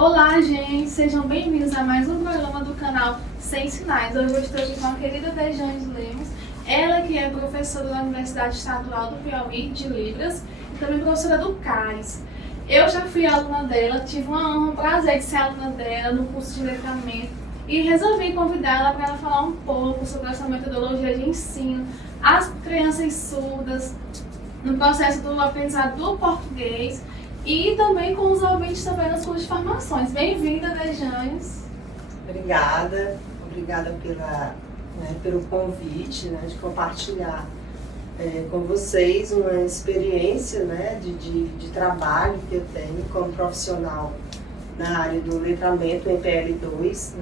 Olá, gente! Sejam bem-vindos a mais um programa do canal Sem Sinais. Hoje eu estou aqui com a querida Dejane Lemos, ela que é professora da Universidade Estadual do Piauí de Libras e também professora do CAIS. Eu já fui aluna dela, tive uma honra, um prazer de ser aluna dela no curso de letramento e resolvi convidá-la para ela falar um pouco sobre essa metodologia de ensino às crianças surdas no processo do aprendizado do português e também com os ouvintes também nos cursos de formações. Bem-vinda, Dejane. Obrigada pelo convite, de compartilhar com vocês uma experiência de trabalho que eu tenho como profissional na área do letramento em PL2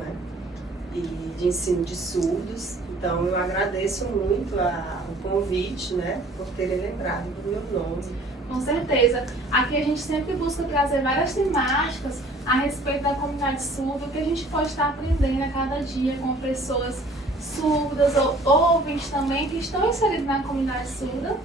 e de ensino de surdos. Então eu agradeço muito o convite, por terem lembrado do meu nome. Com certeza. Aqui a gente sempre busca trazer várias temáticas a respeito da comunidade surda, que a gente pode estar aprendendo a cada dia com pessoas surdas ou ouvintes também que estão inseridos na comunidade surda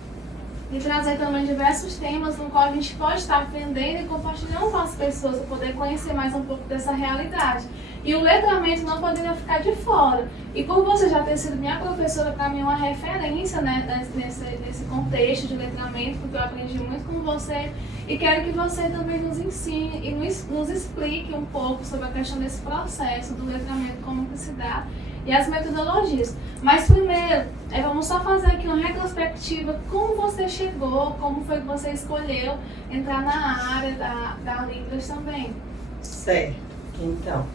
e trazer também diversos temas no qual a gente pode estar aprendendo e compartilhando com as pessoas para poder conhecer mais um pouco dessa realidade. E o letramento não poderia ficar de fora. E por você já ter sido minha professora, para mim é uma referência nesse contexto de letramento, porque eu aprendi muito com você e quero que você também nos ensine e nos explique um pouco sobre a questão desse processo do letramento, como que se dá e as metodologias. Mas primeiro, vamos só fazer aqui uma retrospectiva, como você chegou, como foi que você escolheu entrar na área da Libras também. Certo, então,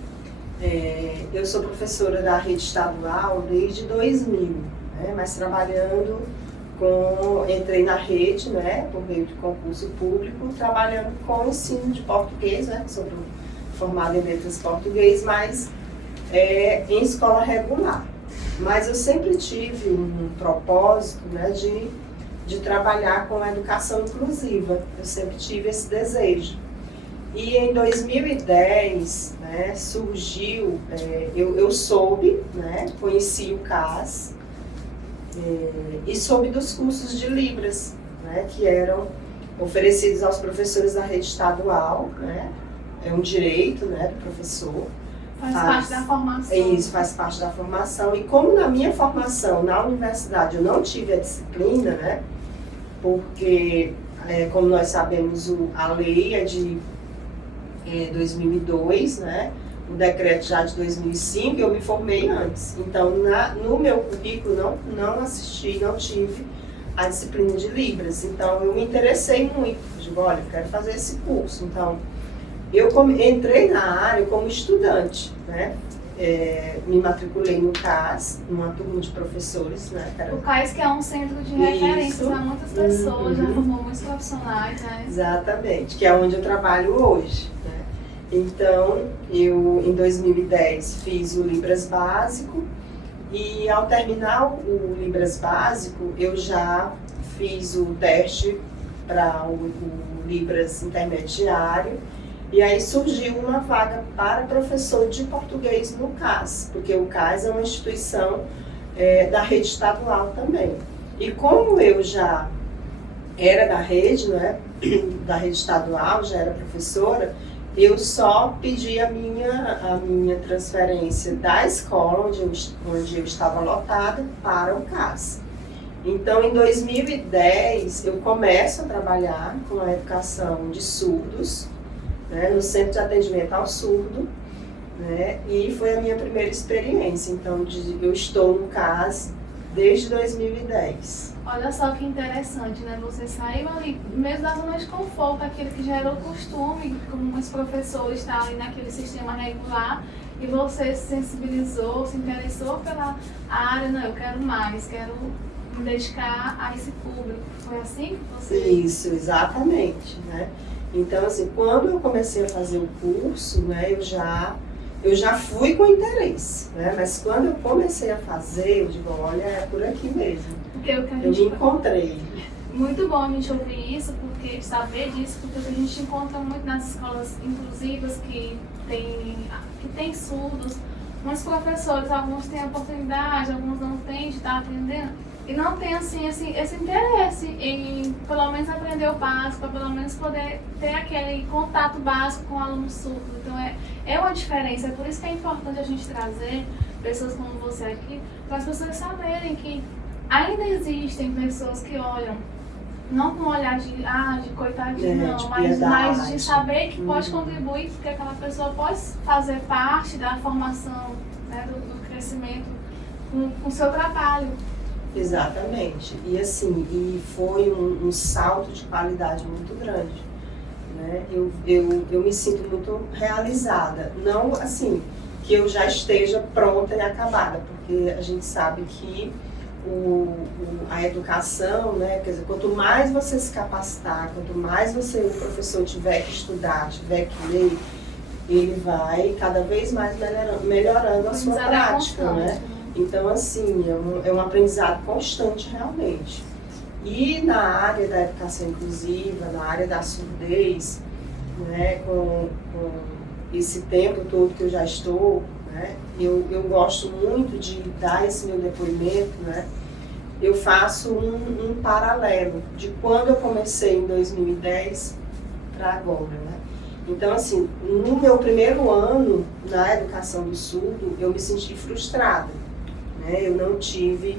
eu sou professora da rede estadual desde 2000, mas entrei na rede, por meio de concurso público, trabalhando com ensino de português, sou formada em letras português, mas em escola regular. Mas eu sempre tive um propósito de trabalhar com a educação inclusiva, eu sempre tive esse desejo. E em 2010 surgiu, eu soube, conheci o CAS e soube dos cursos de Libras, que eram oferecidos aos professores da rede estadual, é um direito do professor. Faz parte da formação. Isso, faz parte da formação. E como na minha formação na universidade eu não tive a disciplina, porque, como nós sabemos, a lei é de 2002, o decreto já de 2005, eu me formei antes. Então, no meu currículo não tive a disciplina de Libras. Então, eu me interessei muito. Digo, olha, eu quero fazer esse curso. Então, eu entrei na área como estudante, me matriculei no CAS, numa turma de professores, O CAS, que é um centro de referência para muitas pessoas, já formou muitos profissionais, Exatamente, que é onde eu trabalho hoje, Então, eu em 2010 fiz o Libras Básico e ao terminar o Libras Básico, eu já fiz o teste para o Libras Intermediário. E aí surgiu uma vaga para professor de português no CAS, porque o CAS é uma instituição da rede estadual também. E como eu já era da rede, da rede estadual, já era professora, eu só pedi a minha transferência da escola onde eu estava lotada para o CAS. Então, em 2010, eu começo a trabalhar com a educação de surdos, no Centro de Atendimento ao Surdo, e foi a minha primeira experiência. Então, eu estou no CAS desde 2010. Olha só que interessante, Você saiu ali, mesmo da zona de conforto, aquele que já era o costume, como os professores estar ali naquele sistema regular, e você se sensibilizou, se interessou pela área, eu quero mais, quero me dedicar a esse público. Foi assim que você... Isso, exatamente, Então, assim, quando eu comecei a fazer o curso, eu já fui com interesse, Mas quando eu comecei a fazer, eu digo, olha, é por aqui mesmo. Porque o que a eu gente... me encontrei. Muito bom a gente ouvir isso, porque saber disso, porque a gente encontra muito nas escolas inclusivas que tem surdos, muitos professores, alguns têm a oportunidade, alguns não têm de estar aprendendo, e não tem assim, esse interesse em pelo menos aprender o básico, para pelo menos poder ter aquele contato básico com o aluno surdo. Então é uma diferença, é por isso que é importante a gente trazer pessoas como você aqui, para as pessoas saberem que ainda existem pessoas que olham, não com um olhar de coitadinho, não, mas de saber que pode contribuir, porque aquela pessoa pode fazer parte da formação, né, do crescimento com o seu trabalho. Exatamente. E assim, foi um salto de qualidade muito grande. Né? Eu me sinto muito realizada. Não assim, que eu já esteja pronta e acabada, porque a gente sabe que a educação, né? Quer dizer, quanto mais você se capacitar, quanto mais o professor tiver que estudar, tiver que ler, ele vai cada vez mais melhorando a sua prática, né? Então, assim, é um aprendizado constante, realmente. E na área da educação inclusiva, na área da surdez, né, com esse tempo todo que eu já estou, né, eu gosto muito de dar esse meu depoimento, né? Eu faço um paralelo de quando eu comecei em 2010 para agora, né? Então, assim, no meu primeiro ano na educação do surdo, eu me senti frustrada. Eu não tive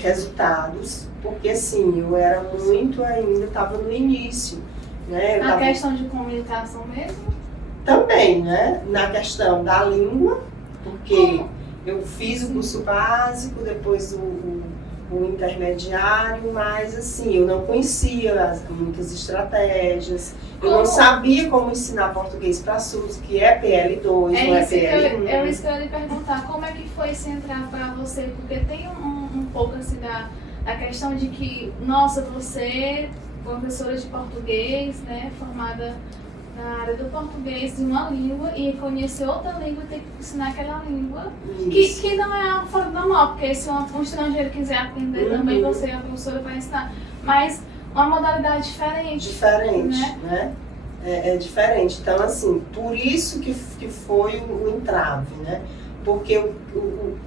resultados, porque assim, eu era muito ainda, estava no início. Né? Na questão de comunicação mesmo? Também, né? Na questão da língua, porque eu fiz o curso básico, depois o intermediário, mas assim, eu não conhecia muitas estratégias, eu não sabia como ensinar português para surdos, que é PL2, não é PL1. É isso que eu ia lhe perguntar, como é que foi se entrar para você? Porque tem um pouco assim da questão de que, nossa, você, professora de português, né, formada na área do português de uma língua e conhecer outra língua e ter que ensinar aquela língua que não é fora do normal, porque se um estrangeiro quiser aprender também, você, a professora, vai ensinar, mas uma modalidade diferente. Diferente, né? É diferente. Então, assim, por isso que foi o entrave, né? Porque o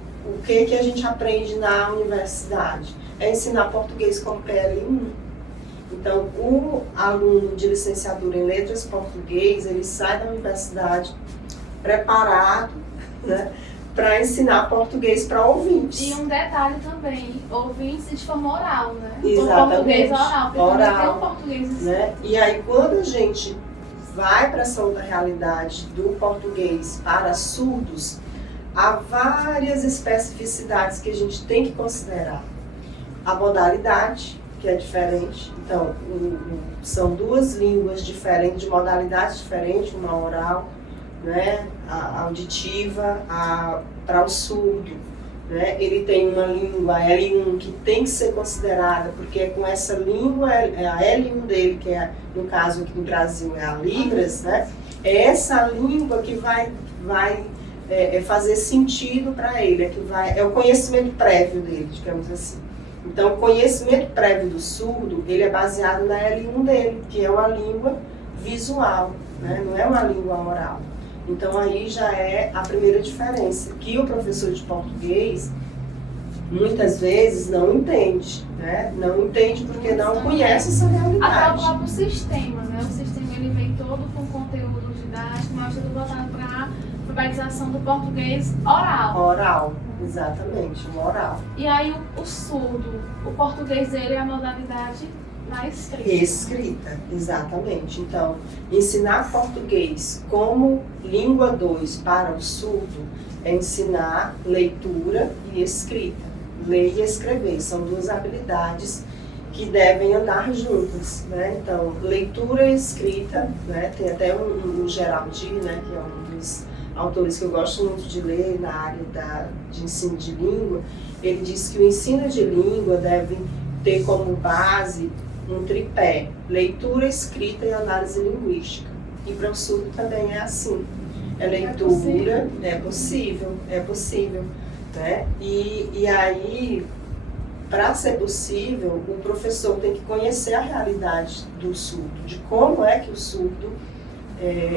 que a gente aprende na universidade? É ensinar português como PL1. Então, o aluno de licenciatura em letras português, ele sai da universidade preparado, né, para ensinar português para ouvintes. E um detalhe também, ouvintes de forma oral, né? Exatamente. O português oral, porque também tem um português. Né? E aí, quando a gente vai para essa outra realidade do português para surdos, há várias especificidades que a gente tem que considerar. A modalidade, que é diferente. Então, são duas línguas diferentes, de modalidades diferentes, uma oral, né, a auditiva, para o surdo. Né? Ele tem uma língua L1 que tem que ser considerada, porque é com essa língua, é a L1 dele, que é, no caso aqui no Brasil, é a Libras, né? É essa língua que vai fazer sentido para ele, é o conhecimento prévio dele, digamos assim. Então, o conhecimento prévio do surdo, ele é baseado na L1 dele, que é uma língua visual, né? Não é uma língua oral. Então, aí já é a primeira diferença, que o professor de português, muitas vezes, não entende, né? Não entende porque não conhece essa realidade. Até o próprio sistema, né? O sistema, ele vem todo com conteúdo didático, mas tudo voltado para a alfabetização do português oral. Oral. Exatamente, o oral. E aí o surdo, o português dele é a modalidade na escrita. Escrita, exatamente. Então, ensinar português como língua 2 para o surdo é ensinar leitura e escrita. Ler e escrever são duas habilidades que devem andar juntas, né? Então, leitura e escrita, né? Tem até o Geraldi, né, que é um dos autores que eu gosto muito de ler na área de ensino de língua. Ele diz que o ensino de língua deve ter como base um tripé: leitura, escrita e análise linguística. E para o surdo também é assim. É leitura, é possível. Né? E aí, para ser possível, o professor tem que conhecer a realidade do surdo, de como é que o surdo,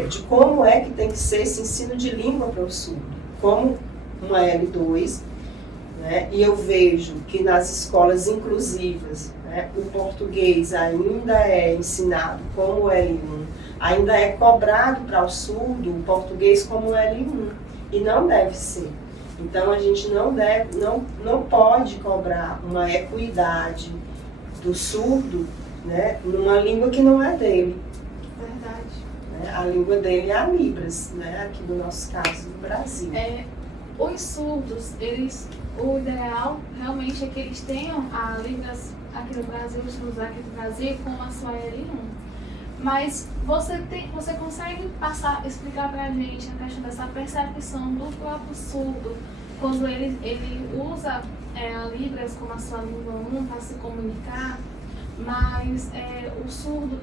de como é que tem que ser esse ensino de língua para o surdo. Como uma L2, né, e eu vejo que nas escolas inclusivas, né, o português ainda é ensinado como L1, ainda é cobrado para o surdo o português como L1, e não deve ser. Então a gente não pode cobrar uma equidade do surdo, né, numa língua que não é dele. Verdade. A língua dele é a Libras, né, aqui do nosso caso, no Brasil. Os surdos, o ideal realmente é que eles tenham a Libras aqui no Brasil, os surdos aqui no Brasil, com a sua L1. Mas você consegue explicar pra gente a questão dessa percepção do próprio surdo, quando ele usa a Libras como a sua língua 1 para se comunicar, mas o surdo,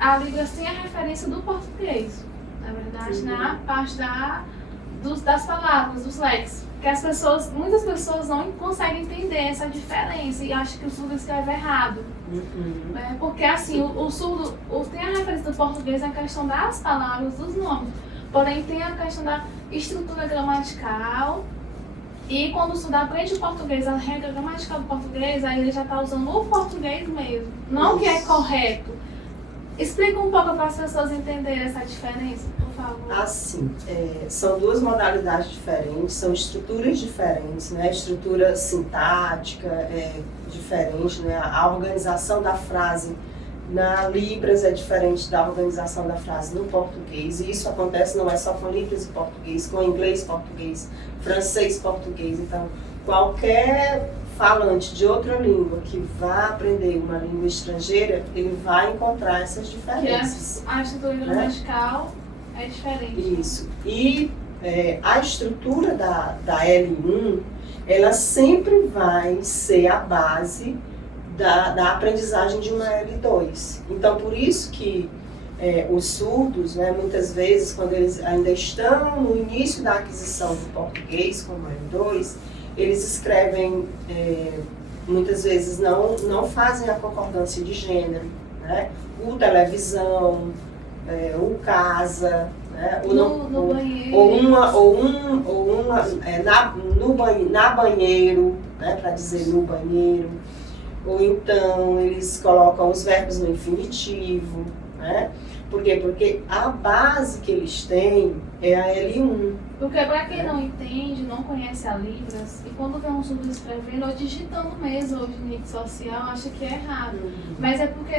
a Libras tem a referência do português, na verdade, na parte das palavras, dos léxicos, que muitas pessoas não conseguem entender essa diferença e acham que o surdo escreve errado. Porque assim, o surdo tem a referência do português na questão das palavras, dos nomes, porém tem a questão da estrutura gramatical, e quando o surdo aprende o português, a regra gramatical do português, aí ele já está usando o português mesmo, não que é correto. Explica um pouco para as pessoas entenderem essa diferença, por favor. Assim, são duas modalidades diferentes, são estruturas diferentes, né? A estrutura sintática é diferente, né? A organização da frase na Libras é diferente da organização da frase no português, e isso acontece não é só com Libras e português, com inglês, português, francês, português. Então, qualquer falante de outra língua que vá aprender uma língua estrangeira, ele vai encontrar essas diferenças. Que a estrutura gramatical é diferente. Isso. E a estrutura da L1, ela sempre vai ser a base da aprendizagem de uma L2. Então, por isso que os surdos, né, muitas vezes, quando eles ainda estão no início da aquisição do português como L2, eles escrevem, muitas vezes não fazem a concordância de gênero, né? O televisão, o casa, né? No banheiro. Na banheiro, né? Para dizer no banheiro. Ou então eles colocam os verbos no infinitivo, né? Por quê? Porque a base que eles têm é a L1. Porque para quem não entende, não conhece a Libras, e quando vê um surdo escrevendo ou digitando mesmo hoje em rede social, acha que é errado. Mas é porque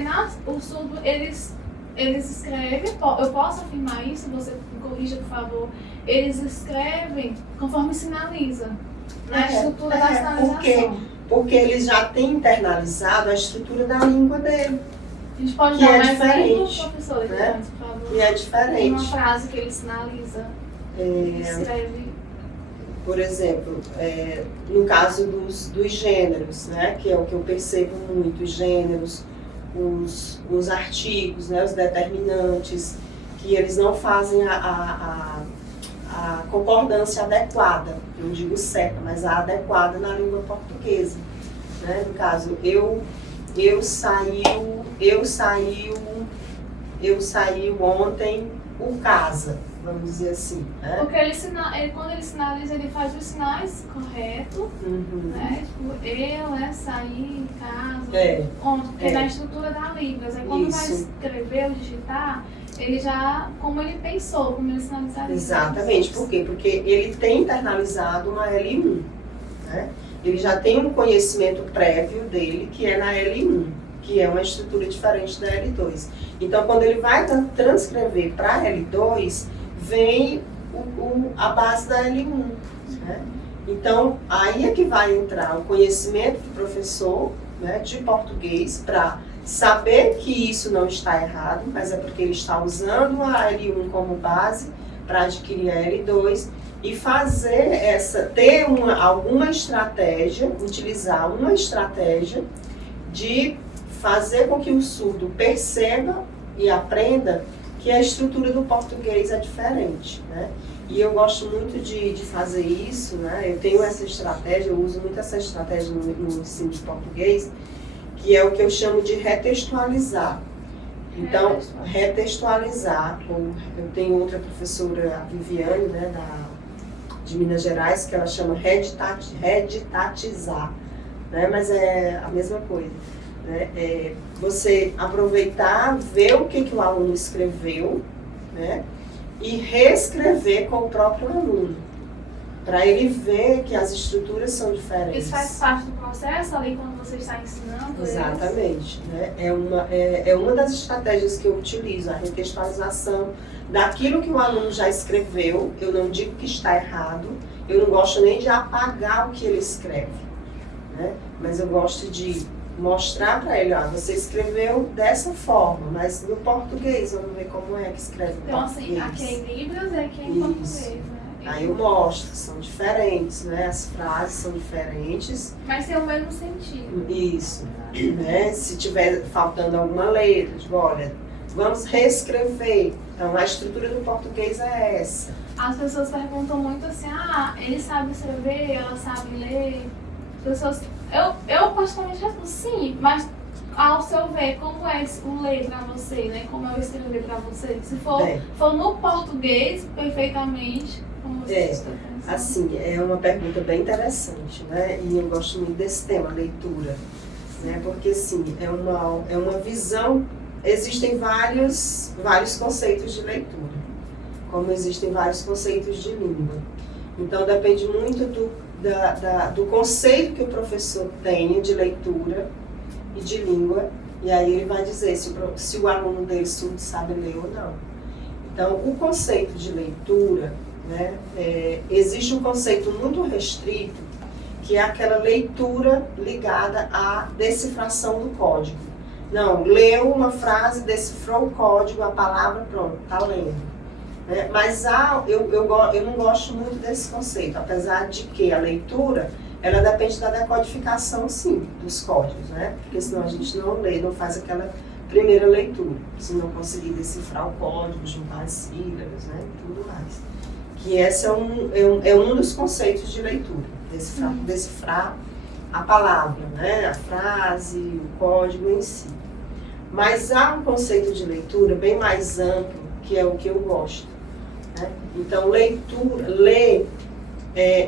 o surdo, eles escrevem, eu posso afirmar isso, você me corrija por favor, eles escrevem conforme sinaliza, na estrutura da sinalização. Porque eles já têm internalizado a estrutura da língua dele. A gente pode dar mais diferente, professor, né? por favor. E é diferente. Tem uma frase que ele sinaliza, ele escreve. Por exemplo, no caso dos gêneros, né? Que é o que eu percebo muito, os gêneros, os artigos, né? Os determinantes, que eles não fazem a concordância adequada, eu digo certa, mas a adequada na língua portuguesa, né? No caso, eu saiu ontem o casa, vamos dizer assim, né? Porque quando ele sinaliza, ele faz os sinais corretos, né? Tipo, sair, casa, ontem, porque na estrutura da Libras, aí quando vai escrever ou digitar, ele já, como ele pensou, como ele sinalizaria. Exatamente, por quê? Porque ele tem internalizado uma L1, né? Ele já tem um conhecimento prévio dele, que é na L1, que é uma estrutura diferente da L2. Então, quando ele vai transcrever para L2, vem a base da L1, né? Então, aí é que vai entrar o conhecimento do professor, né, de português, para saber que isso não está errado, mas é porque ele está usando a L1 como base para adquirir a L2 e ter alguma estratégia, utilizar uma estratégia de fazer com que o surdo perceba e aprenda que a estrutura do português é diferente, né? E eu gosto muito de fazer isso, né? Eu tenho essa estratégia, eu uso muito essa estratégia no ensino de português, que é o que eu chamo de retextualizar. Então, retextualizar, eu tenho outra professora, a Viviane, né, de Minas Gerais, que ela chama reditatizar, né? Mas é a mesma coisa. Né? Você aproveitar, ver o que o aluno escreveu, né? E reescrever com o próprio aluno, para ele ver que as estruturas são diferentes. Isso faz parte do processo ali quando você está ensinando? Exatamente. Né? É uma das estratégias que eu utilizo, a retextualização daquilo que o aluno já escreveu. Eu não digo que está errado, eu não gosto nem de apagar o que ele escreve, né? Mas eu gosto de mostrar para ele, você escreveu dessa forma, mas no português, vamos ver como é que escreve no português. Então, assim, aqui em Libras é aqui em português, né? Aí eu mostro que são diferentes, né? As frases são diferentes. Mas tem o mesmo sentido. Isso. Né? Se tiver faltando alguma letra, digo, olha, vamos reescrever. Então, a estrutura do português é essa. As pessoas perguntam muito assim, ele sabe escrever, ela sabe ler. As pessoas... Eu particularmente respondo sim, mas ao seu ver, como é o ler para você, né? Como é o escrever para você? Se for no português, perfeitamente, como você está pensando? Assim, é uma pergunta bem interessante, né? E eu gosto muito desse tema, leitura, né? Porque, assim, é uma visão... Existem vários conceitos de leitura, como existem vários conceitos de língua. Então, depende muito do conceito que o professor tem de leitura e de língua, e aí ele vai dizer se o aluno dele surdo sabe ler ou não. Então, o conceito de leitura, né, existe um conceito muito restrito, que é aquela leitura ligada à decifração do código. Não, leu uma frase, decifrou o código, a palavra, pronto, está lendo. Né? Mas eu não gosto muito desse conceito, apesar de que a leitura, ela depende da decodificação, sim, dos códigos, né? Porque senão a gente não lê, não faz aquela primeira leitura, se não conseguir decifrar o código, juntar as sílabas, né? Tudo mais. Que esse é um dos conceitos de leitura, decifrar a palavra, né? A frase, o código em si. Mas há um conceito de leitura bem mais amplo, que é o que eu gosto. Né? Então, ler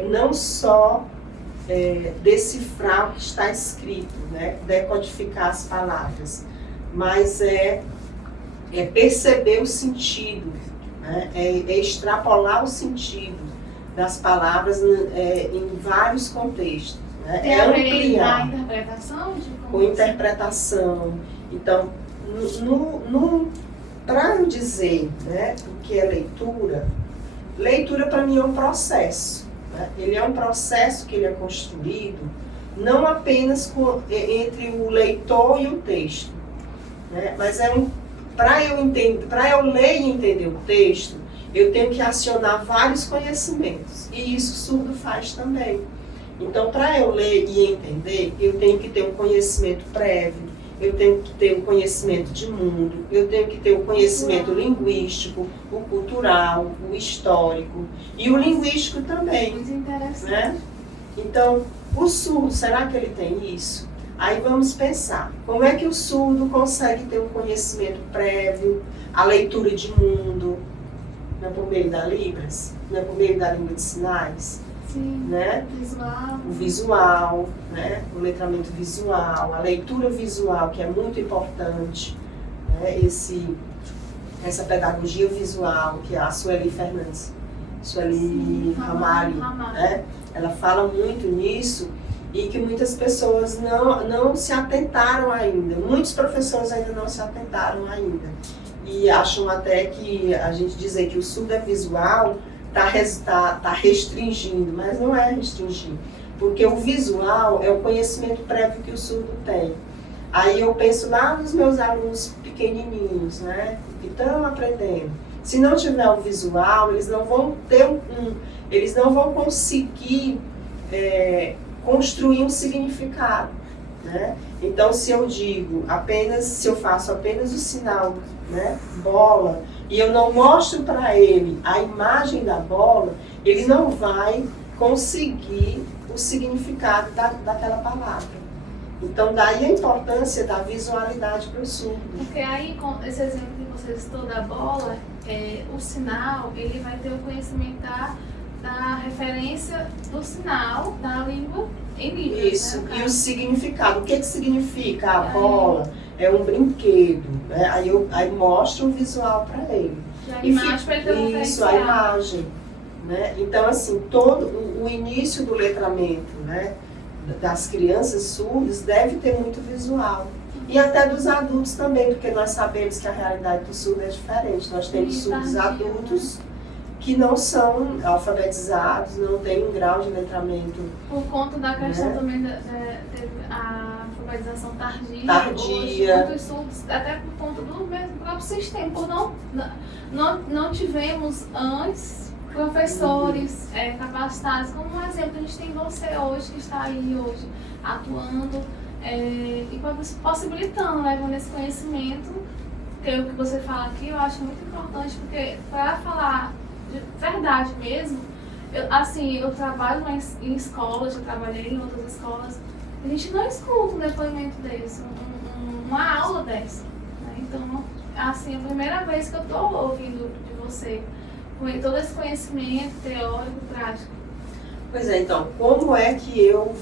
não só decifrar o que está escrito, né? Decodificar as palavras, mas perceber o sentido, né? É extrapolar o sentido das palavras em vários contextos. Né? Tem a ver a interpretação? Com interpretação. Então, para eu dizer, né, o que é leitura para mim é um processo. Né? Ele é um processo que ele é construído não apenas entre o leitor e o texto, né? Mas para eu ler e entender o texto, eu tenho que acionar vários conhecimentos, e isso o surdo faz também. Então, para eu ler e entender, eu tenho que ter um conhecimento prévio, eu tenho que ter um conhecimento de mundo, eu tenho que ter o conhecimento linguístico, o cultural, o histórico e o linguístico também. Muito interessante. Né? Então, o surdo, será que ele tem isso? Aí vamos pensar, como é que o surdo consegue ter um conhecimento prévio, a leitura de mundo, não é por meio da Libras, não é por meio da língua de sinais? Sim, né? O visual, né? O letramento visual, a leitura visual, que é muito importante, né? Essa pedagogia visual que a Sueli Fernandes, Sueli Ramalho, né? Ela fala muito nisso e que muitas pessoas não se atentaram ainda, muitos professores ainda não se atentaram ainda e acham até que a gente dizer que o surdo é visual está restringindo, mas não é restringir, porque o visual é o conhecimento prévio que o surdo tem. Aí eu penso lá nos meus alunos pequenininhos, né, que estão aprendendo. Se não tiver o visual, eles não vão eles não vão conseguir construir um significado, né? Então, se eu faço apenas o sinal, né, bola, e eu não mostro para ele a imagem da bola, ele não vai conseguir o significado daquela palavra. Então, daí a importância da visualidade para o surdo. Porque aí, com esse exemplo que você citou da bola, o sinal, ele vai ter o conhecimento da referência do sinal da língua em Libras. Isso, né, e o significado. O que significa a bola? É um brinquedo, né? Aí mostra o visual para ele. a imagem para ele ter uma Isso, a imagem. Né? Então, assim, todo o início do letramento, né, das crianças surdas deve ter muito visual. E até dos adultos também, porque nós sabemos que a realidade do surdo é diferente. Nós temos surdos adultos que não são alfabetizados, não têm um grau de letramento. Por conta da questão, né, também da alfabetização tardia. Hoje, muitos surdos, até por conta do mesmo próprio sistema, por não tivemos antes professores capacitados, como um exemplo, a gente tem você hoje, que está aí hoje atuando e possibilitando, levando esse conhecimento, que é o que você fala aqui, eu acho muito importante, porque para falar de verdade mesmo, eu trabalho em escolas, já trabalhei em outras escolas, a gente não escuta um depoimento desse, uma aula dessa. Né? Então, assim, é a primeira vez que eu estou ouvindo de você, com todo esse conhecimento teórico, prático. Pois é, então, como é que eu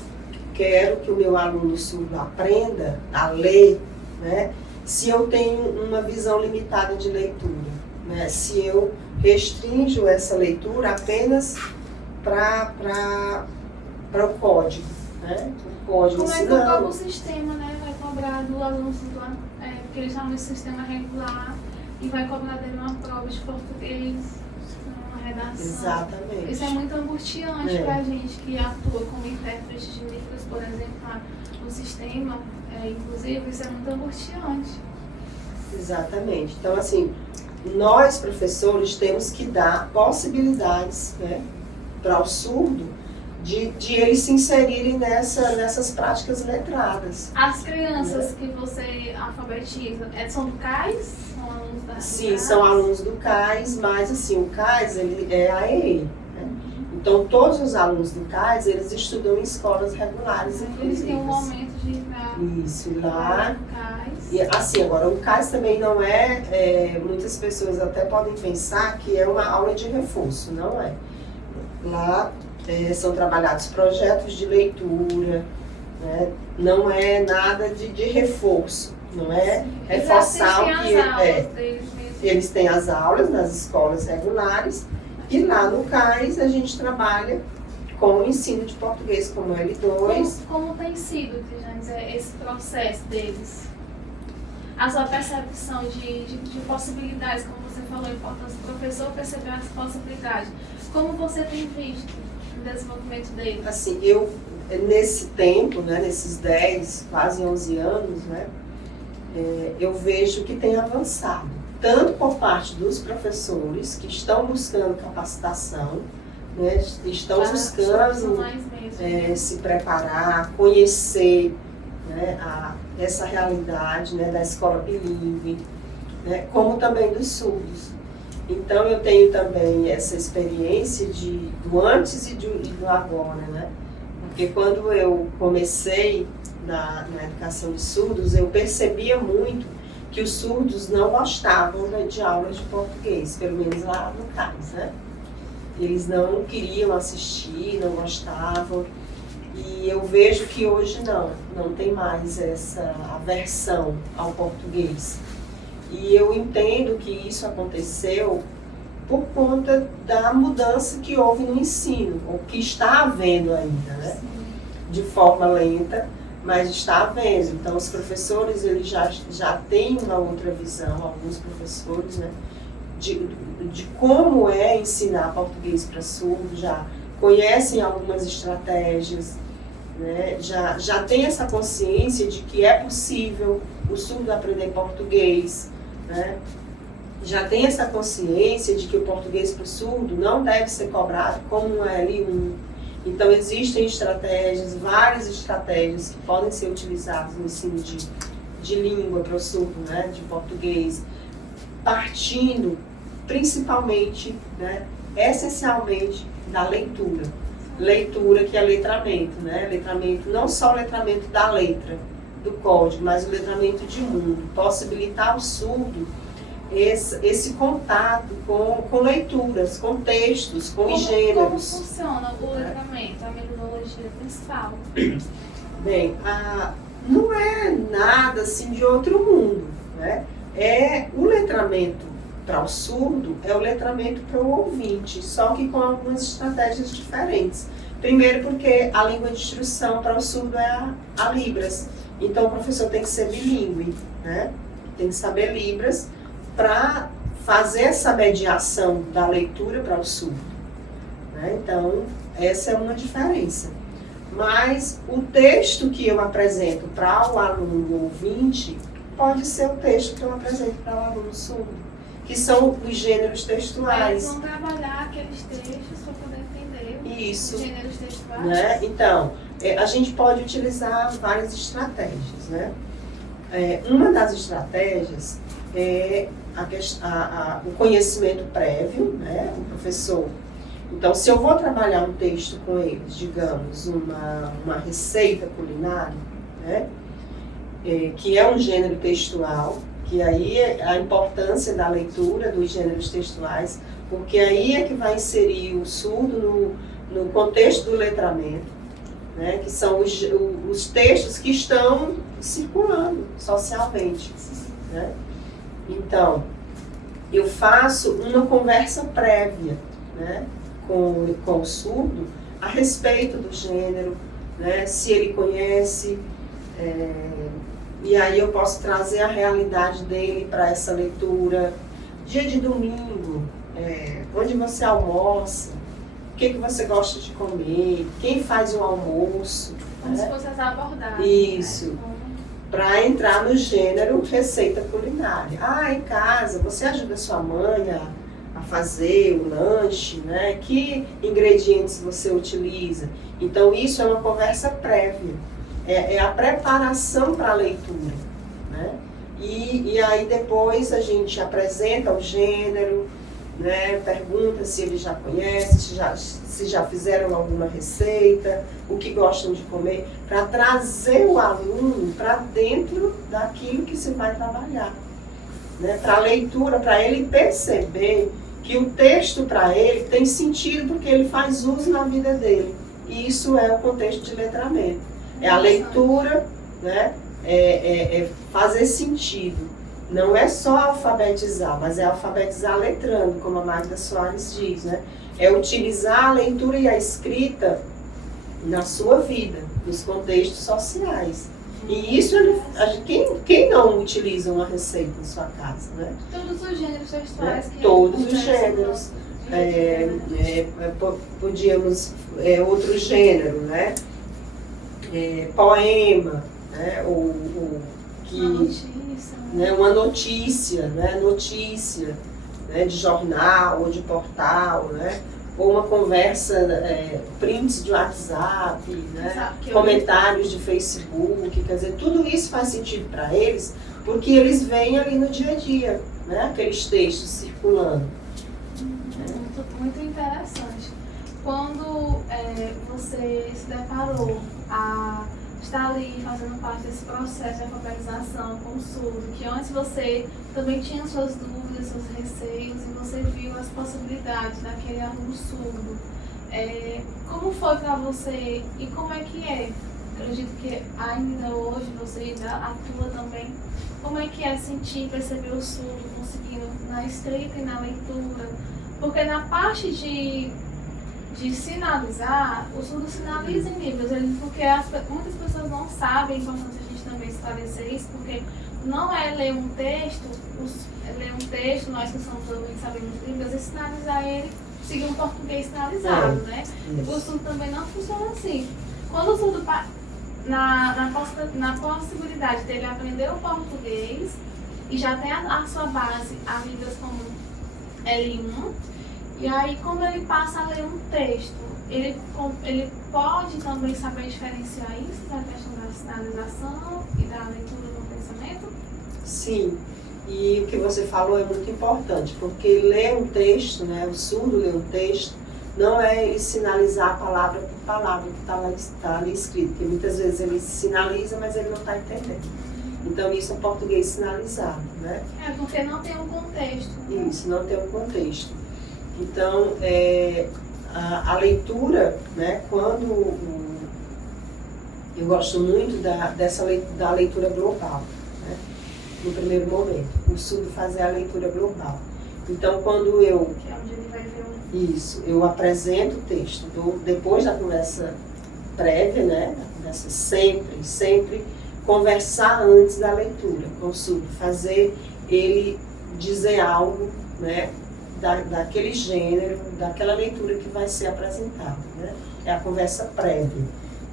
quero que o meu aluno surdo aprenda a ler, né, se eu tenho uma visão limitada de leitura, né, se eu restringo essa leitura apenas para o código, né, o código. Como é que o próprio sistema, né, vai cobrar do aluno, porque eles chamam de sistema regular, e vai cobrar dele uma prova de português, uma redação. Exatamente. Isso é muito angustiante para a gente que atua como intérprete de Libras, por exemplo, no sistema, inclusive, isso é muito angustiante. Exatamente. Então, assim, nós, professores, temos que dar possibilidades, né, para o surdo de eles se inserirem nessas práticas letradas. As crianças, né, que você alfabetiza, são do CAIS? São alunos da Sim, CAIS? São alunos do CAIS, mas assim, o CAIS ele é a EE. Né? Então, todos os alunos do CAIS, eles estudam em escolas regulares. Eles têm um momento de ir para isso, lá. CAIS. E, assim, agora, o CAIS também não muitas pessoas até podem pensar que é uma aula de reforço, não é. Lá são trabalhados projetos de leitura, né? Não é nada de reforço, não é reforçar o que eles têm as aulas nas escolas regulares e lá no CAIS a gente trabalha com o ensino de português como L2. Como tem sido, Tijanes, esse processo deles? A sua percepção de possibilidades, como você falou, a importância do professor perceber as possibilidades. Como você tem visto o desenvolvimento deles? Assim, eu, nesse tempo, né, nesses 10, quase 11 anos, né, eu vejo que tem avançado. Tanto por parte dos professores que estão buscando capacitação, né, estão buscando se preparar, conhecer, né, essa realidade, né, da escola bilíngue, né, como também dos surdos. Então eu tenho também essa experiência do antes e do agora, né? Porque quando eu comecei na educação de surdos, eu percebia muito que os surdos não gostavam de aulas de português, pelo menos lá no CAIS, né? Eles não queriam assistir, não gostavam. E eu vejo que hoje não tem mais essa aversão ao português. E eu entendo que isso aconteceu por conta da mudança que houve no ensino, ou que está havendo ainda, né? De forma lenta, mas está havendo. Então, os professores eles já têm uma outra visão, alguns professores, né? De como é ensinar português para surdo, já conhecem algumas estratégias, né? Já tem essa consciência de que é possível o surdo aprender português, né? Já tem essa consciência de que o português para o surdo não deve ser cobrado como um L1. Então, existem estratégias, várias estratégias que podem ser utilizadas no ensino de língua para o surdo, né? De português, partindo principalmente, né? Essencialmente, da leitura. Leitura que é letramento, né? Letramento, não só o letramento da letra, do código, mas o letramento de mundo. Possibilitar ao surdo esse contato com leituras, com textos, com Como gêneros. funciona o letramento, a metodologia principal? Bem, não é nada assim de outro mundo, né? O letramento para o surdo é o letramento para o ouvinte, só que com algumas estratégias diferentes. Primeiro porque a língua de instrução para o surdo é a Libras, então o professor tem que ser bilíngue, né? Tem que saber Libras para fazer essa mediação da leitura para o surdo, né? Então, essa é uma diferença. Mas o texto que eu apresento para o aluno ouvinte pode ser o texto que eu apresento para o aluno surdo, que são os gêneros textuais. Eles vão trabalhar aqueles textos para poder entender Isso, os gêneros textuais. né? Então, a gente pode utilizar várias estratégias, né? Uma das estratégias é o conhecimento prévio, né? O professor. Então, se eu vou trabalhar um texto com eles, digamos, uma receita culinária, né? Que é um gênero textual, que aí é a importância da leitura dos gêneros textuais, porque aí é que vai inserir o surdo no contexto do letramento, né? Que são os textos que estão circulando socialmente, né? Então, eu faço uma conversa prévia, né? Com o surdo a respeito do gênero, né? Se ele conhece, e aí eu posso trazer a realidade dele para essa leitura. Dia de domingo, onde você almoça, o que você gosta de comer, quem faz o almoço. Como né? se fosse as abordagens. Isso. Né? Para entrar no gênero receita culinária. Em casa, você ajuda sua mãe a fazer o lanche, né? Que ingredientes você utiliza? Então, isso é uma conversa prévia. É a preparação para a leitura, né? E aí depois a gente apresenta o gênero, né? Pergunta se ele já conhece, se já fizeram alguma receita, o que gostam de comer, para trazer o aluno para dentro daquilo que se vai trabalhar, né? Para a leitura, para ele perceber que o texto para ele tem sentido porque ele faz uso na vida dele. E isso é o contexto de letramento. É a leitura, né? Fazer sentido. Não é só alfabetizar, mas é alfabetizar letrando, como a Magda Soares diz, né? É utilizar a leitura e a escrita na sua vida, nos contextos sociais. E isso, quem não utiliza uma receita em sua casa, né? Todos os gêneros textuais que todos os gêneros. Podíamos, outro gênero, né? Poema, né? Uma notícia, né? Notícia, né? De jornal ou de portal, né? Ou uma conversa, prints de WhatsApp, né? Comentários de Facebook, quer dizer, tudo isso faz sentido para eles, porque eles veem ali no dia a dia, né? Aqueles textos circulando. Muito interessante. Quando você se deparou a estar ali fazendo parte desse processo de alfabetização com o surdo, que antes você também tinha suas dúvidas, seus receios, e você viu as possibilidades daquele aluno surdo, como foi para você e como é que é? Eu acredito que ainda hoje você ainda atua também. Como é que é sentir, perceber o surdo conseguindo na escrita e na leitura? Porque na parte de sinalizar, o surdo sinaliza em livros, porque muitas pessoas não sabem, é importante a gente também esclarecer isso, porque não é ler um texto, nós que somos ouvintes sabemos línguas, é sinalizar ele, seguir um português sinalizado, né? O surdo também não funciona assim. Quando o surdo, na possibilidade dele aprender o português, e já tem a sua base, a línguas como L1, e aí quando ele passa a ler um texto, ele pode também saber diferenciar isso da questão da sinalização e da leitura do pensamento? Sim, e o que você falou é muito importante, porque ler um texto, né, o surdo ler um texto, não é ele sinalizar palavra por palavra que está ali escrito, porque muitas vezes ele sinaliza, mas ele não está entendendo. Então, isso é português sinalizado, né? É, porque não tem um contexto. Né? Isso, não tem um contexto. Então, a leitura, né, eu gosto muito da leitura global, né, no primeiro momento. O surdo fazer a leitura global. Então, quando eu... Que é onde ele vai ver Isso, eu apresento o texto, depois da conversa prévia, né, da conversa sempre conversar antes da leitura com o surdo, fazer ele dizer algo, né, daquele gênero, daquela leitura que vai ser apresentada, né? É a conversa prévia,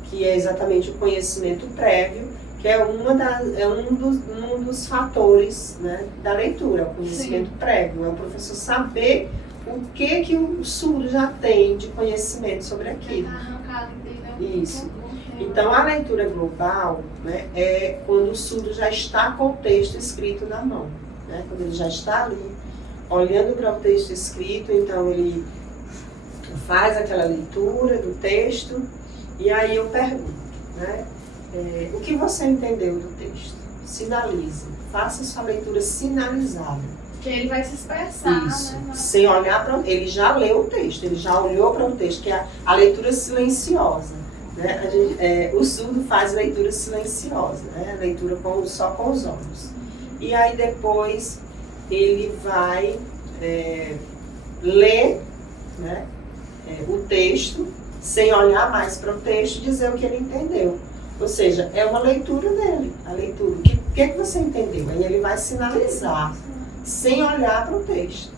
que é exatamente o conhecimento prévio, que é um dos fatores, né, da leitura, o conhecimento Sim. prévio. É o professor saber o que o surdo já tem de conhecimento sobre aquilo. arrancado, entendeu? Isso. Então, a leitura global, né, é quando o surdo já está com o texto escrito na mão, né? Quando ele já está ali, olhando para o texto escrito, então ele faz aquela leitura do texto e aí eu pergunto, né, o que você entendeu do texto? Sinalize, faça sua leitura sinalizada. Que ele vai se expressar, Isso, né? sem olhar para... Ele já leu o texto, ele já olhou para o texto, que é a leitura silenciosa. Né? O surdo faz leitura silenciosa, né? Leitura só com os olhos. E aí depois ele vai ler, né, o texto, sem olhar mais para o texto, dizer o que ele entendeu. Ou seja, é uma leitura dele, a leitura. O que você entendeu? Aí ele vai sinalizar, sem olhar para o texto.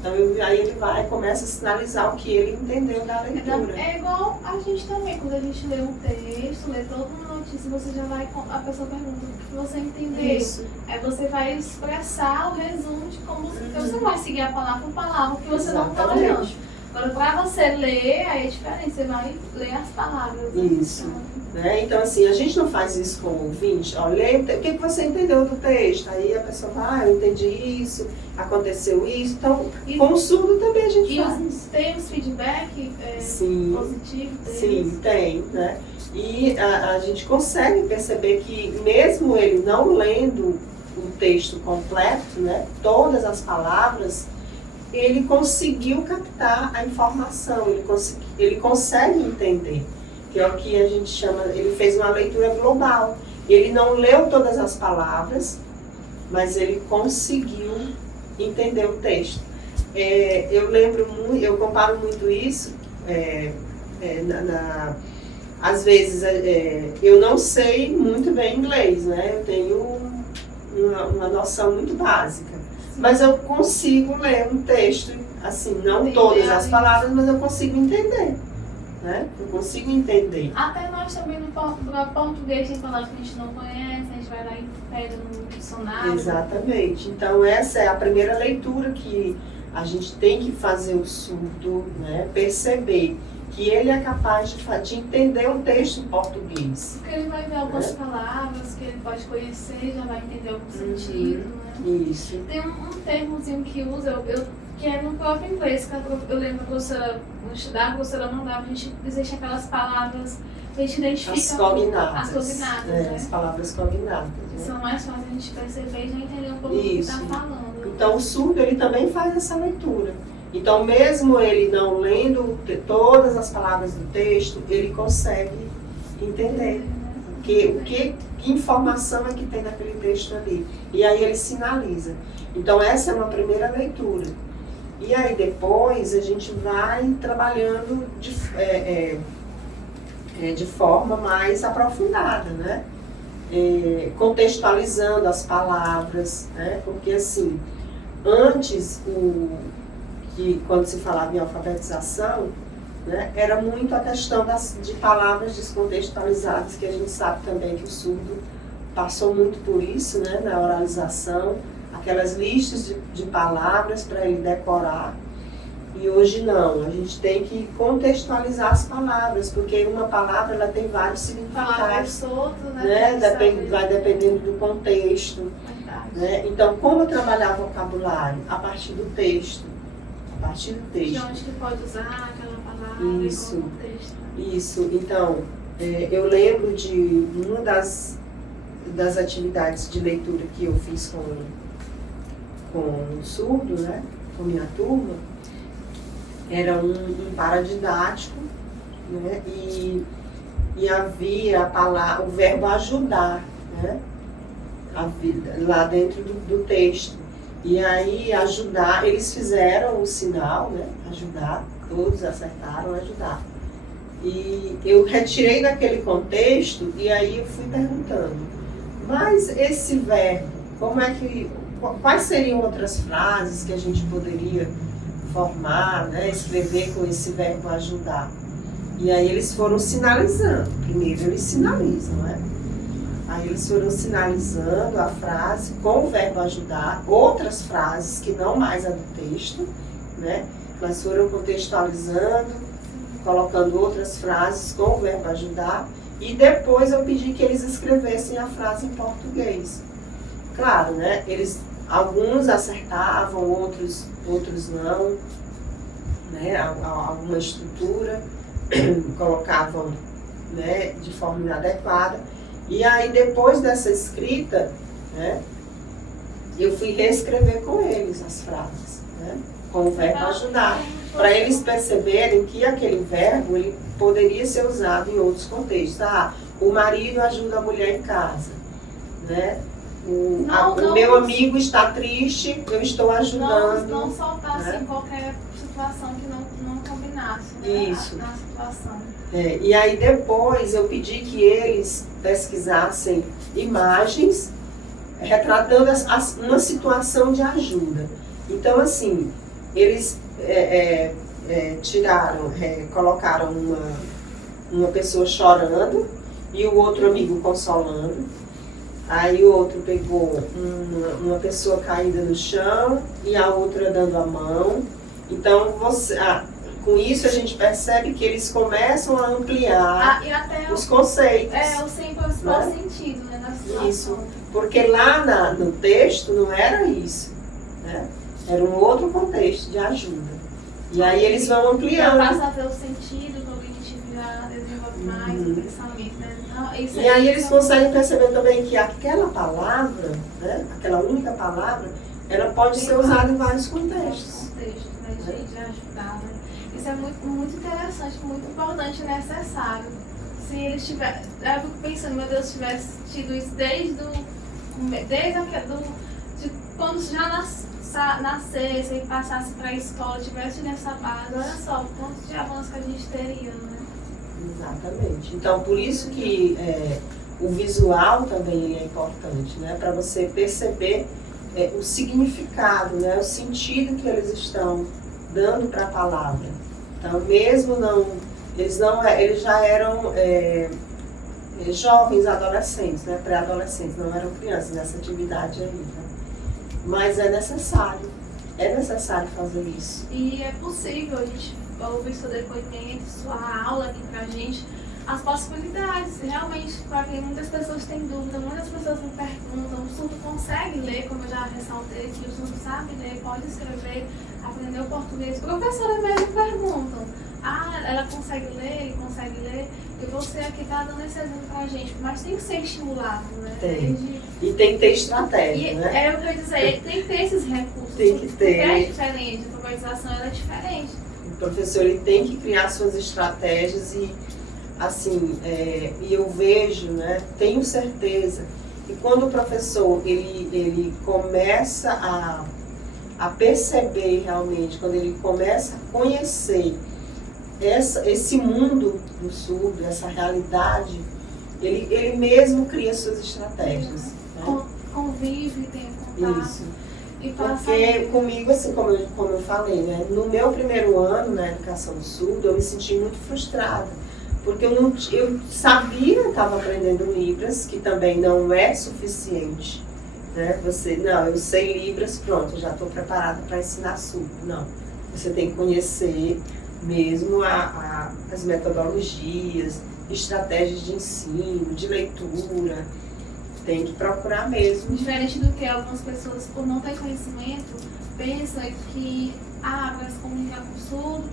Então, aí ele começa a sinalizar o que ele entendeu da leitura. É igual a gente também, quando a gente lê um texto, lê toda uma notícia, você já vai, a pessoa pergunta o que você entendeu. Isso. Aí você vai expressar o resumo de como você não vai seguir a palavra por palavra, porque você não está olhando. Agora, para você ler, aí é diferente, você vai ler as palavras. Isso. Né? Então, assim, a gente não faz isso com o ouvinte. Ó, lê, o que você entendeu do texto? Aí a pessoa fala, eu entendi isso, aconteceu isso. Então, com o surdo também a gente faz. Tem os feedback positivos deles? Sim, tem, né? E a gente consegue perceber que mesmo ele não lendo o texto completo, né, todas as palavras, ele conseguiu captar a informação, ele consegue entender, que é o que a gente chama, ele fez uma leitura global. Ele não leu todas as palavras, mas ele conseguiu entender o texto. Eu comparo muito isso, às vezes eu não sei muito bem inglês, né? Eu tenho uma noção muito básica. Mas eu consigo ler um texto, assim, não todas as palavras, mas eu consigo entender, né? Eu consigo entender. Até nós também no português tem palavras que a gente não conhece, a gente vai lá e pega no dicionário. Exatamente. Então essa é a primeira leitura que a gente tem que fazer o surdo, né? Perceber que ele é capaz de entender um texto em português. Porque ele vai ver algumas palavras que ele pode conhecer, já vai entender algum sentido, né? Isso. Tem um termozinho que usa, que é no próprio inglês, que eu lembro que a professora, no estudar, a professora mandava a gente dizer aquelas palavras que a gente identifica. As cognatas. As cognatas, né? As palavras cognatas. Que são mais fáceis a gente perceber e já entender um pouco do que está falando. Então o surdo ele também faz essa leitura. Então mesmo ele não lendo todas as palavras do texto, ele consegue entender que informação é que tem naquele texto ali. E aí ele sinaliza. Então essa é uma primeira leitura. E aí depois a gente vai trabalhando de forma mais aprofundada, né? Contextualizando as palavras, né? Porque assim, antes quando se falava em alfabetização, né, era muito a questão de palavras descontextualizadas, que a gente sabe também que o surdo passou muito por isso, né, na oralização, aquelas listas de palavras para ele decorar. E hoje não, a gente tem que contextualizar as palavras, porque uma palavra ela tem vários significados, solto, né? Vai dependendo do contexto. Né? Então, como trabalhar vocabulário? A partir do texto. A partir do texto. De onde que pode usar aquela palavra isso, e qual contexto. Isso. Então, eu lembro de uma das das atividades de leitura que eu fiz com o surdo, né, com minha turma, era um paradidático, né, e havia o verbo ajudar, né, lá dentro do texto. E aí, ajudar, eles fizeram o sinal, né, ajudar, todos acertaram ajudar. E eu retirei daquele contexto e aí eu fui perguntando, mas esse verbo, quais seriam outras frases que a gente poderia formar, né, escrever com esse verbo ajudar? E aí eles foram sinalizando. Primeiro eles sinalizam, né? Aí eles foram sinalizando a frase com o verbo ajudar, outras frases que não mais a do texto, né? Mas foram contextualizando, colocando outras frases com o verbo ajudar, e depois eu pedi que eles escrevessem a frase em português. Claro, né? Alguns acertavam, outros não, né? Alguma estrutura colocavam, né, de forma inadequada. E aí, depois dessa escrita, né, eu fui reescrever com eles as frases, né, com o verbo ajudar, para eles perceberem que aquele verbo ele poderia ser usado em outros contextos. O marido ajuda a mulher em casa, né? O meu amigo está triste, eu estou ajudando. Não soltar, né? assim, qualquer situação que não combinasse, né? Isso. Na situação. E aí depois eu pedi que eles pesquisassem imagens retratando uma situação de ajuda. Então, assim, eles colocaram uma pessoa chorando e o outro amigo consolando. Aí o outro pegou uma pessoa caída no chão e a outra dando a mão. Então, com isso a gente percebe que eles começam a ampliar e até os conceitos. O simples sentido, né, na situação. Isso, porque lá no texto não era isso, né? Era um outro contexto de ajuda. E aí eles vão ampliando. Passa a ter o sentido, o objetivo já desenvolve mais o pensamento, né? Então, e aí eles conseguem perceber também que aquela palavra, né, aquela única palavra, ela pode ser usada em vários contextos. De ajudar, né? Isso é muito, muito interessante, muito importante e necessário. Se eles tivessem, eu fico pensando, meu Deus, se tivesse tido isso desde quando já nascesse e passasse para a escola, tivesse nessa base, olha só o quanto de avanço que a gente teria, né? Exatamente. Então, por isso que o visual também é importante, né? Para você perceber o significado, né? O sentido que eles estão dando para a palavra. Então, mesmo eles já eram jovens, adolescentes, né? Pré-adolescentes, não eram crianças nessa atividade aí, né? Mas é necessário fazer isso. E é possível a gente ouvir seu depoimento, sua aula aqui pra gente, as possibilidades. Realmente, porque muitas pessoas têm dúvida, muitas pessoas me perguntam, o surdo consegue ler, como eu já ressaltei, que o surdo sabe ler, pode escrever, aprender o português. Professoras mesmo perguntam, ela consegue ler, ele consegue ler, e você aqui está dando esse exemplo pra gente, mas tem que ser estimulado, né? Tem. E tem que ter estratégia, né? É o que eu ia dizer, tem que ter esses recursos. Tem que ter. Porque é diferente, a alfabetização ela é diferente. O professor ele tem que criar suas estratégias e, assim, e eu vejo, né, tenho certeza que quando o professor ele começa a perceber realmente, quando ele começa a conhecer esse mundo do surdo, essa realidade, ele mesmo cria suas estratégias. Né? Convive, tem contato. Isso. Porque comigo, assim, como eu falei, né, no meu primeiro ano na educação do surdo, eu me senti muito frustrada. Porque eu sabia, eu estava aprendendo Libras, que também não é suficiente. Né? Eu sei Libras, pronto, já estou preparada para ensinar surdo. Não, você tem que conhecer mesmo as metodologias, estratégias de ensino, de leitura. Tem que procurar mesmo. Diferente do que algumas pessoas, por não ter conhecimento, pensam que para se comunicar com o surdo,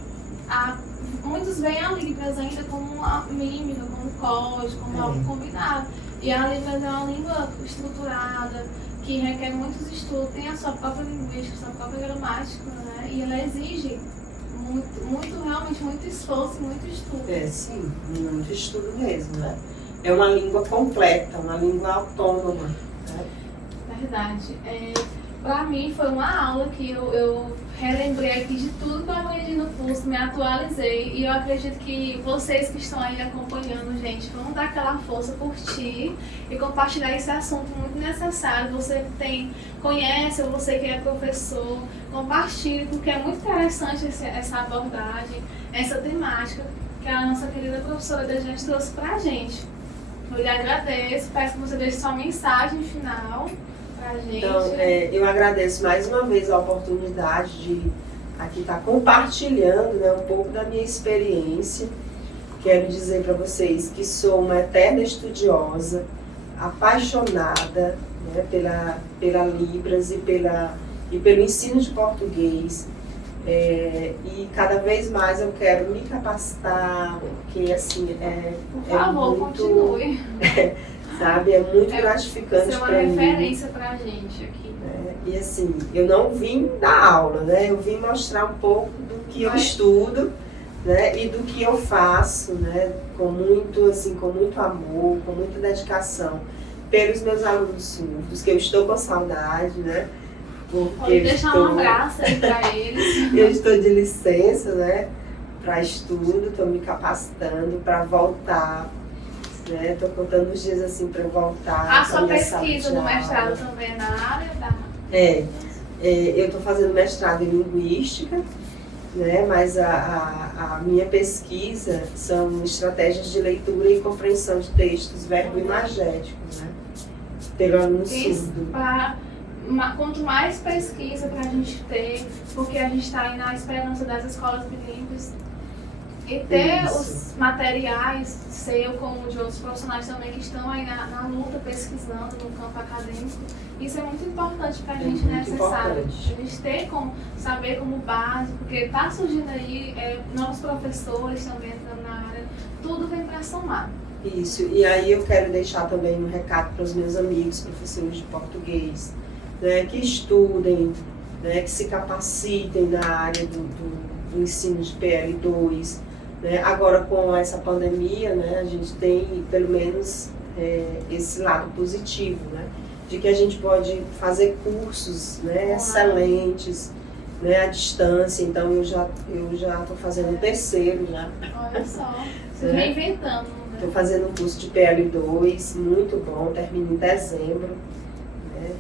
muitos veem a Libras ainda como uma mímica, como código, como algo combinado. E a Libras é uma língua estruturada, que requer muitos estudos, tem a sua própria linguística, sua própria gramática, né? E ela exige realmente muito esforço e muito estudo. Sim, muito estudo mesmo, né? É uma língua completa, uma língua autônoma, né? Verdade. Para mim foi uma aula que eu relembrei aqui de tudo que eu aprendi no curso, me atualizei e eu acredito que vocês que estão aí acompanhando, gente, vão dar aquela força, curtir e compartilhar esse assunto muito necessário. Você conhece ou você que é professor, compartilhe, porque é muito interessante essa abordagem, essa temática que a nossa querida professora da gente trouxe pra gente. Eu lhe agradeço, peço que você deixe sua mensagem final. Então, eu agradeço mais uma vez a oportunidade de aqui estar compartilhando, né, um pouco da minha experiência. Quero dizer para vocês que sou uma eterna estudiosa, apaixonada, né, pela Libras e pelo ensino de português. E cada vez mais eu quero me capacitar, porque assim Por favor, muito, continue. Sabe, é muito gratificante para mim. Isso é uma referência pra gente aqui. E assim, eu não vim dar aula, né? Eu vim mostrar um pouco do que eu estudo, né? E do que eu faço, né? Com muito amor, com muita dedicação pelos meus alunos surdos, que eu estou com saudade, né? Pode deixar um abraço aí para eles. Eu estou de licença, né? Para estudo, estou me capacitando para voltar. Estou contando os dias assim para voltar. A sua pesquisa no mestrado também é na área da... Eu estou fazendo mestrado em linguística, né? Mas a minha pesquisa são estratégias de leitura e compreensão de textos verbo-imagéticos, né? Pelo aluno surdo. Quanto mais pesquisa para a gente ter, porque a gente está aí na esperança das escolas bilíngues, e ter os materiais, seu como de outros profissionais também que estão aí na luta, pesquisando no campo acadêmico, isso é muito importante para a gente, necessário. A gente ter saber como base, porque está surgindo aí novos professores também entrando na área, tudo vem para somar. Isso, e aí eu quero deixar também um recado para os meus amigos, professores de português, né, que estudem, né, que se capacitem na área do ensino de PL2. Né? Agora, com essa pandemia, né, a gente tem pelo menos esse lado positivo, né, de que a gente pode fazer cursos, né, excelentes, né, à distância. Então, eu já estou fazendo o terceiro já. Olha só, se reinventando. Estou fazendo um curso de PL2, muito bom, termina em dezembro. Né?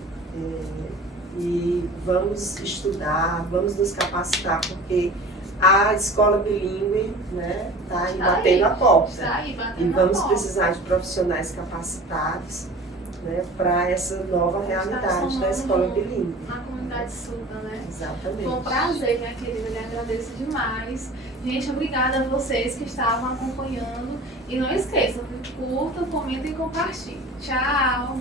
E vamos estudar, vamos nos capacitar, porque a escola bilíngue, né, está aí batendo a porta. E vamos precisar de profissionais capacitados, né, para essa nova realidade da escola bilíngue. Na comunidade surda, né? Exatamente. Foi um prazer, minha querida, lhe agradeço demais. Gente, obrigada a vocês que estavam acompanhando. E não esqueçam, curta, comenta e compartilhe. Tchau!